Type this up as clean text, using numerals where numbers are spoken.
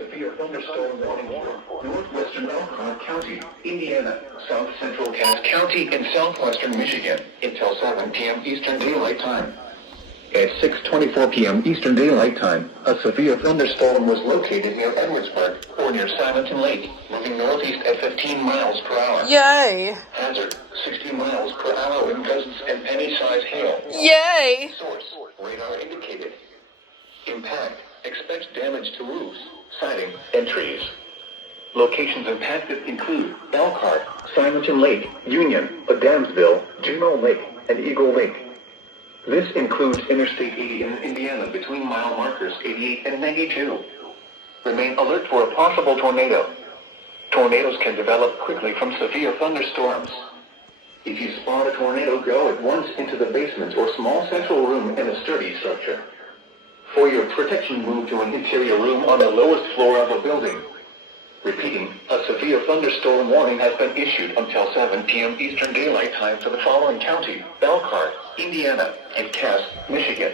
severe thunderstorm warning for northwestern Elkhart County, Indiana, south central Cass County, and southwestern Michigan until 7 p.m. Eastern Daylight Time. At 6:24 p.m. Eastern Daylight Time, a severe thunderstorm was located near Edwardsburg, or near Simonton Lake, moving northeast at 15 miles per hour. Yay! Hazard, 60 miles per hour in gusts and penny-sized hail. Yay! Source, radar indicated. Impact, expect damage to roofs, siding, and trees. Locations impacted include Elkhart, Simonton Lake, Union, Adamsville, Juneau Lake, and Eagle Lake. This includes Interstate 80 in Indiana between mile markers 88 and 92. Remain alert for a possible tornado. Tornadoes can develop quickly from severe thunderstorms. If you spot a tornado, go at once into the basement or small central room in a sturdy structure. For your protection, move to an interior room on the lowest floor of a building. Repeating, a severe thunderstorm warning has been issued until 7 p.m. Eastern Daylight Time for the following county: Elkhart, Indiana, and Cass, Michigan.